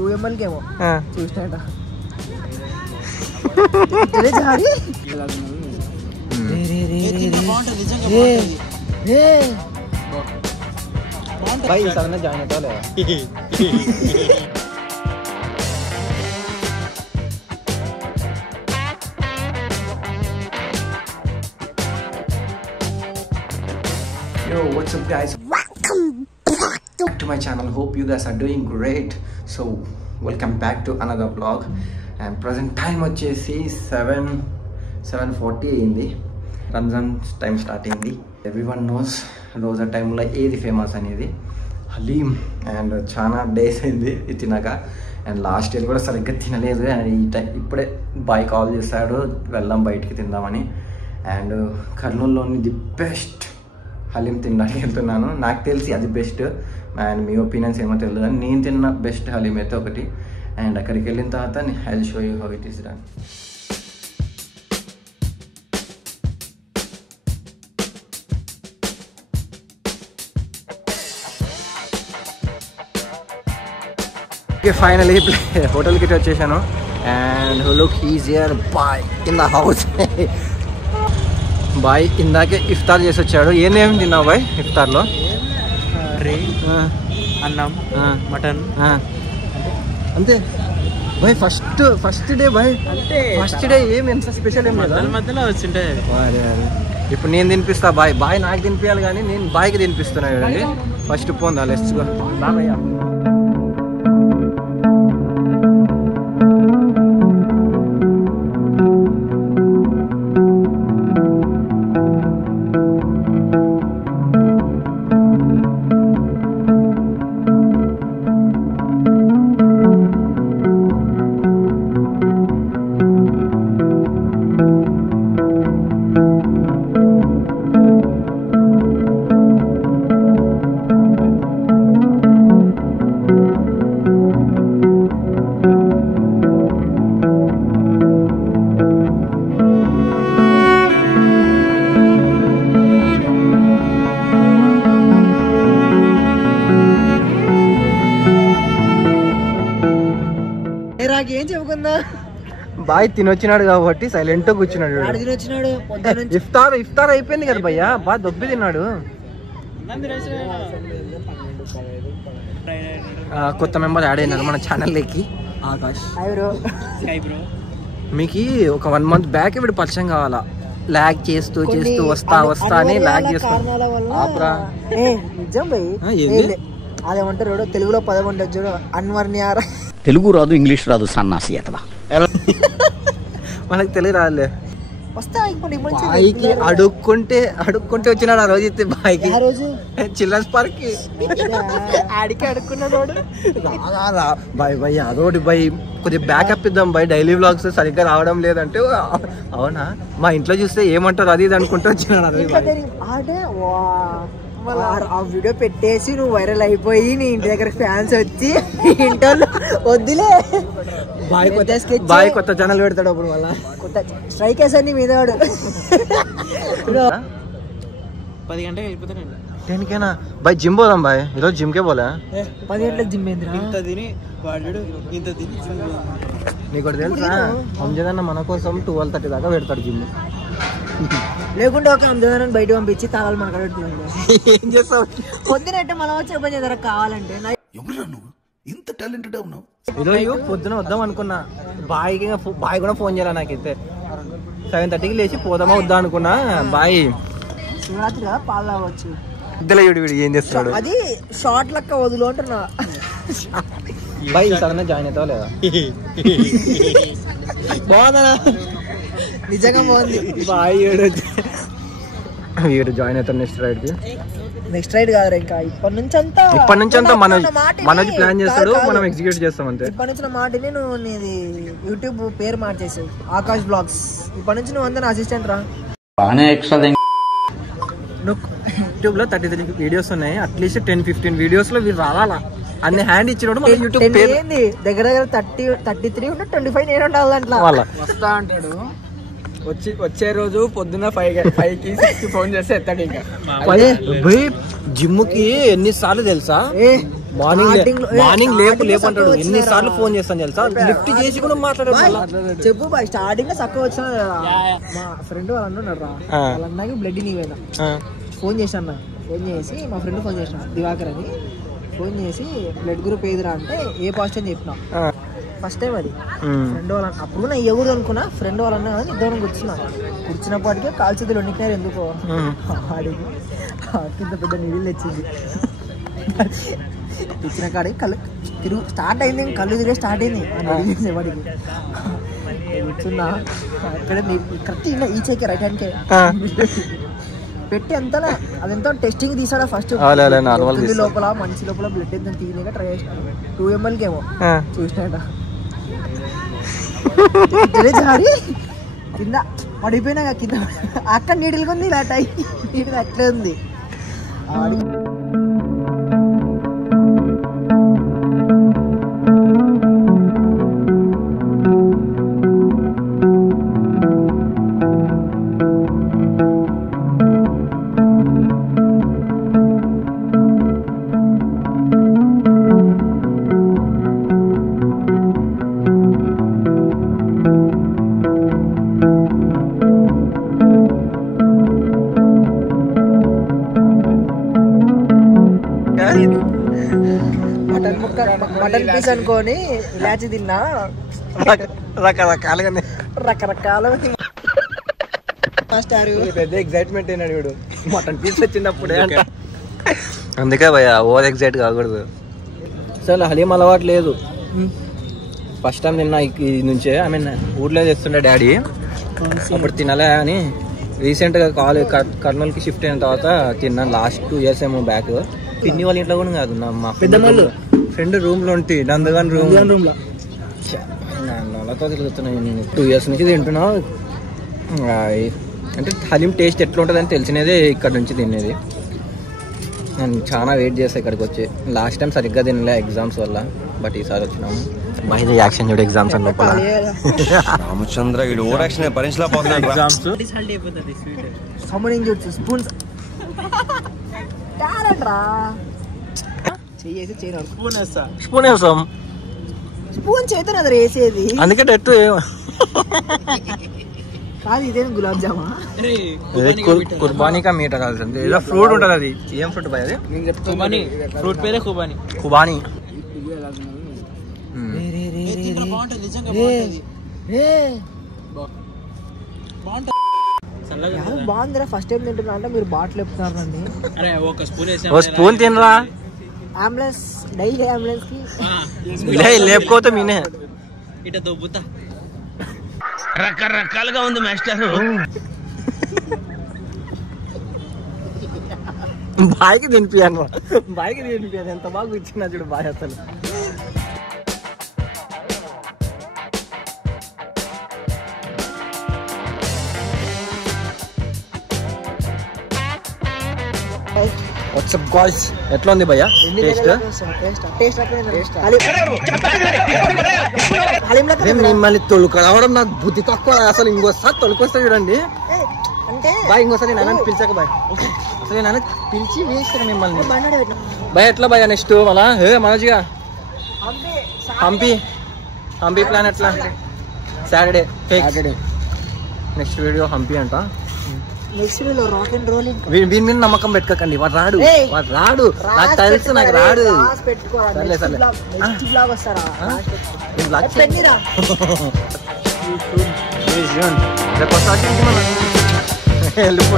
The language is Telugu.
2 ml కేమో చూసినాట జాయిన్ అవుతా లేదా Yo, what's up guys? Welcome back to my channel. Hope you guys are doing great. So, welcome back to another vlog. And present time వచ్చేసి 7:40 అయింది. రంజాన్ టైం స్టార్ట్ అయింది. ఎవ్రీవన్ నోస్ రోజా టైంలో ఏది ఫేమస్ అనేది హలీమ్. అండ్ చాలా డేస్ అయింది ఇది తినక. అండ్ లాస్ట్ ఇయర్ కూడా సరిగ్గా తినలేదు. అండ్ ఈ టైం ఇప్పుడే బాయ్ కాల్ చేశాడు వెళ్దాం బయటికి తిందామని. అండ్ కర్నూలులోని ది బెస్ట్ హలీం తినడానికి వెళ్తున్నాను. నాకు తెలిసి అది బెస్ట్. అండ్ మీ ఒపీనియన్స్ ఏమో తెలియదు కానీ నేను తిన్న బెస్ట్ హలీం అయితే ఒకటి. అండ్ అక్కడికి వెళ్ళిన తర్వాత I will show you how it is done. Okay, finally హోటల్కి వచ్చేసాను. అండ్ లుక్ హీస్ హియర్ బాయ్ ఇన్ ద హౌస్. బాయ్ ఇందాకే ఇఫ్తార్ చేసి వచ్చాడు. ఏమేమి తిన్నావు బాయ్ ఇఫ్తార్లో? అన్నం, మటన్ అంతే బాయ్. ఫస్ట్ డే బాయ్, ఫస్ట్ డే ఏమి ఎంత స్పెషల్ ఏం లేదు. మధ్యలో వచ్చింటే ఇప్పుడు నేను తినిపిస్తా బాయ్ నాకు తినిపించాలి కానీ నేను బాయ్కి తినిపిస్తున్నా చూడండి. ఫస్ట్ పోందా లెట్స్ గో. బాయ్ ఏం చెప్పుకుందా. బాయ్ తినొచ్చినాడు కాబట్టి సైలెంట్ గా కూర్చున్నాడు. ఇఫ్తార్ అయిపోయింది కదా భయ్యా, బాగా దొబ్బి తిన్నాడు. కొత్త మెంబర్ యాడ్ అయినారు మన ఛానల్లోకి, ఆకాష్. మీకు ఒక 1 month బ్యాక్ ఇప్పుడు పరిచయం కావాలా. లాగ్ చేస్తూ వస్తా అని లాగ్ చేస్తూ అదేమంటారు తెలుగులో పదం ఉంటుంది చూడు, అన్వర్నియారా. తెలుగు రాదు, ఇంగ్లీష్ రాదు, సన్నాసి అతవా. మనకు తెలుగు రాదులే. బాయ్కి అడుక్కుంటే వచ్చినాడు ఆ రోజు. అయితే బాయ్కి చిల్డ్రన్స్ పార్క్ కి ఆడికి అడుక్కున్నాడు. బాయ్ అదోటి బాయ్ కొద్దిగా బ్యాకప్ ఇద్దాం బాయ్, డైలీ వ్లాగ్స్ సరిగ్గా రావడం లేదంటే. అవునా, మా ఇంట్లో చూస్తే ఏమంటారు అది ఇది అనుకుంటూ వచ్చినాడు. ఆ వీడియో పెట్టేసి నువ్వు వైరల్ అయిపోయి నీ ఇంటి దగ్గర ఫ్యాన్స్ వచ్చి ఇంటర్లో వద్దులే బాయ్ కొత్త ఛానల్ పెడతాడు. అప్పుడు మళ్ళా కొత్త స్ట్రైక్ వేసాడు నీ మీద. వాడు 10 గంటలకు వెళ్ళిపోతాను. 10కేనా బాయ్? జిమ్ పోదాం బాయ్, ఈరోజు జిమ్కే పోలే. 10 గంటలకు జిమ్ ఏంద్రా? ఇంత తిని వాడు ఇంత తిని నీకు తెలుసా, అంజదన్న మన కోసం 12:30 దాకా పెడతాడు జిమ్. లేకుంటే ఒక అంజదన్న బయట పంపించి తాళాలు మనకు పెడుతున్నాడు. ఏం చేస్తావు? పొద్దునట్టే మనం వచ్చి ఓపెన్ చేద్దాం కావాలంటే. ఇంత టాలెంటెడ్ ఉన్నావు. ఈరోజు పొద్దున వద్దాం అనుకున్నా, బాయ్ కూడా ఫోన్ చేయాలి నాకైతే. 7:30కి లేచి పోదామా వద్దా అనుకున్నా. బాయ్ శివరాత్రి కదా, పాలు తాగవచ్చు. వీడు ఏం చేస్తున్నాడు? అది షార్ట్ లెక్క వదులు అంటున్నా. బాయ్ సడన్ జాయిన్ అవుతావా లేదా? బాగుందా? నిజంగా బాగుంది. బాయ్ వీడు జాయిన్ అవుతాడు నెక్స్ట్ రైడ్ కాదు ఇంకా. ఇప్పటి నుంచి అంతా మనోజ్ ప్లాన్ చేస్తాడు, మనం ఎగ్జిక్యూట్ చేస్తాం అంతే. ఇప్పటి నుంచి నా మాటని నువ్వు నీది యూట్యూబ్ పేరు మార్చేసావు, ఆకాష్ బ్లాగ్స్. ఇప్పటి నుంచి నువ్వు అంతా నా అసిస్టెంట్ రా. యూట్యూబ్ లో 33 వీడియోస్ ఉన్నాయి. అట్లీస్ట్ 10-15 వీడియోస్ లో వీడు రావాలా. అన్ని హ్యాండ్ ఇచ్చినప్పుడు మన యూట్యూబ్ పేరు దగ్గర 33 ఉంటే 25 నేను ఉండాలి దాంట్లో. వస్తా అంటాడు. వచ్చే రోజు పొద్దున్న 5కి 6కి ఫోన్ చేస్తే ఎత్తాడు. ఇంకా జిమ్ కి ఎన్నిసార్లు తెలుసా? మార్నింగ్ లేపు అంటాడు. ఎన్నిసార్లు ఫోన్ చేస్తాను తెలుసా, లిఫ్ట్ చేసి కూడా మాట్లాడాడు. చెప్పు బాయ్, స్టార్టింగ్ లో చక్కగా వచ్చిన మా ఫ్రెండ్ వాళ్ళు అంటున్నాడు రా, వాళ్ళ అన్నకి బ్లడ్ నీవేనా ఫోన్ చేశాను. ఫోన్ చేసి మా ఫ్రెండ్ ఫోన్ చేసిన దివాకర్ అని ఫోన్ చేసి బ్లడ్ గ్రూప్ ఏదిరా అంటే ఏ పాజిటివ్ అని చెప్పినా. ఫస్ట్ టైం అది ఫ్రెండ్ వాళ్ళ అప్పుడు నా ఎవరు అనుకున్నా ఫ్రెండ్ వాళ్ళన్నా కానీ ఇద్దరు కూర్చున్నప్పటికే కాల్ చేతులు వండికినారు. ఎందుకో ఆడికి ఇంత పెద్ద నీళ్ళు తెచ్చింది. ఇచ్చిన కాడికి కళ్ళు స్టార్ట్ అయింది, కళ్ళు తిరిగే స్టార్ట్ అయింది వాడికి. కూర్చున్నా అక్కడ కరెక్ట్ ఈ చేకే రైట్ హ్యాండ్కే పెట్టి అంతా అదంతా టెస్టింగ్ తీసాడా ఫస్ట్ లోపల మనిషి లోపల బ్లడ్ ఎంత తీయగా ట్రై చేసినాడు. 2 ml ఏమో చూసినాడ జారి కింద పడిపోయినా కింద అక్కడ నీటిగా ఉంది. ఇలా టై నీటిగా అట్లే ఉంది. మటన్ పీస్ అనుకోని ఇలాచి తిన్నా రకరకాలుగా పెద్ద ఎగ్జైట్మెంట్ అయినాడు వీడు మటన్ పీస్ వచ్చినప్పుడే. అందుకే భయ్యా ఓవర్ ఎగ్జైట్ కాకూడదు. అసలు హలీం అలవాటు లేదు. ఫస్ట్ టైం తిన్నా ఇది నుంచే. ఐ మీన్ ఊర్లో తెస్తుండే డాడీ, అప్పుడు తినలే అని రీసెంట్గా కర్నూలుకి షిఫ్ట్ అయిన తర్వాత తిన్నాను. లాస్ట్ 2 years ఏమో బ్యాక్. పిన్ని వాళ్ళ ఇంట్లో కూడా కాదు, మా ఫ్రెండ్ రూమ్ లో ఉంటే నందగాన్ రూమ్ లో నల్లతో తిరుగుతున్నాయి. 2 years నుంచి తింటున్నా. అంటే హలీం టేస్ట్ ఎట్లా ఉంటుంది అని తెలిసినదే ఇక్కడ నుంచి తినేది. నేను చాలా వెయిట్ చేస్తాను ఇక్కడికి వచ్చి. లాస్ట్ టైం సరిగ్గా తినలే ఎగ్జామ్స్ వల్ల, బట్ ఈసారి వచ్చినాము. మహిళ యాక్షన్ చూడు ఎగ్జామ్స్ అని లోపల రామచంద్ర వీడు ఓవర్ యాక్షన్ భరించలేకపోతున్నాడు. ఎగ్జామ్స్ సమ్మనింగ్ చూడు స్పూన్స్ టాలెంట్ రా. చెయ్యేసి చేయను స్పూన్ వేస్తాం. స్పూన్ చేతో అది వేసేది. అందుకే ఎట్టు కాదు ఇదే గులాబ్ జామా. కుర్బానీ కా మీట కాల్సింది. ఏదో ఫ్రూట్ ఉంటుంది. అది ఏం ఫ్రూట్ బాయ్? అది ఫ్రూట్ పేరే ఖుబానీ. ఖుబానీ బాగుందిరా. ఫస్ట్ టైం తింటున్నా అంటే మీరు బాటిల్ చెప్తున్నారండి. ఓ స్పూన్ తినరా. అంబులెన్స్ డైలీ అంబులెన్స్ కి లేకపోతే మీనే ఇట దొబ్బుతా. రకరకాలుగా ఉంది మాస్టర్. బాయ్కి తినిపియాను. బాయ్కి తినిపియాను. ఎంత బాగా ఇచ్చిన చూడు బాయ్. అసలు వాట్సాప్ గాయ్స్, ఎట్లా ఉంది భయ్యా టేస్ట్? మిమ్మల్ని తొలుకు రావడం నాకు బుద్ధి తక్కువ. అసలు ఇంకోసారి తొలుకొస్తా చూడండి బాయ్. ఇంకోసారి నేను అన్నని పిలిచాక బాయ్. అసలు నేను అన్న పిలిచి వేస్తాను మిమ్మల్ని బాయ్. ఎట్లా భయ్యా నెక్స్ట్ మళ్ళా మనోజ్గా హంపి ప్లాన్ ఎట్లా? సాటర్డే నెక్స్ట్ వీడియో హంపి అంట. Next video rock and roll. వీని మీద నమ్మకం పెట్టుకోకండి. వాడు రాడు నాకు తెలుసు. నాకు రాడు. సర్లే సర్లే వెళ్ళిపో.